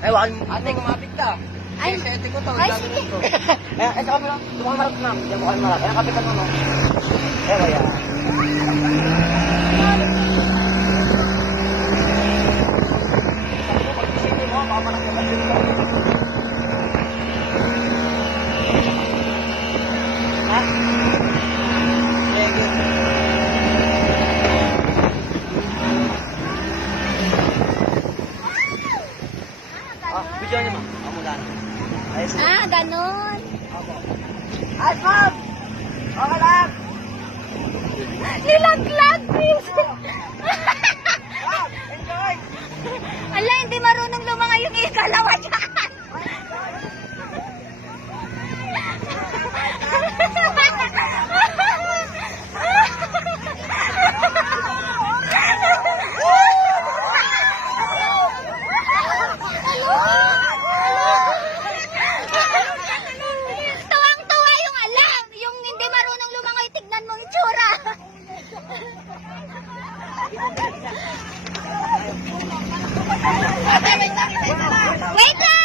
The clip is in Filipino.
Ay, wakan mo. Ate, kumapit ka. Ay. Sete ko to. Ay, gagawin sige. ko. Sa kabila. Tumang marap na. Diyan mo kayo marap. Ayan, kapitan mo, no? Kaya. Pag-isipin mo, baka parang kapatid ko. Ha? Sige. Video niyo, ma'am. Amulan. Ay, sige. Ah, ganon. Opo. Ay, ma'am! Okay lang! Nilaglag, please. Ma'am, enjoy! Ala, hindi marunong lumanga yung ikalawa dyan. Tuwang-tuwa yung alam. Yung hindi marunong lumangoy, tignan mo yung itsura. Wait lang!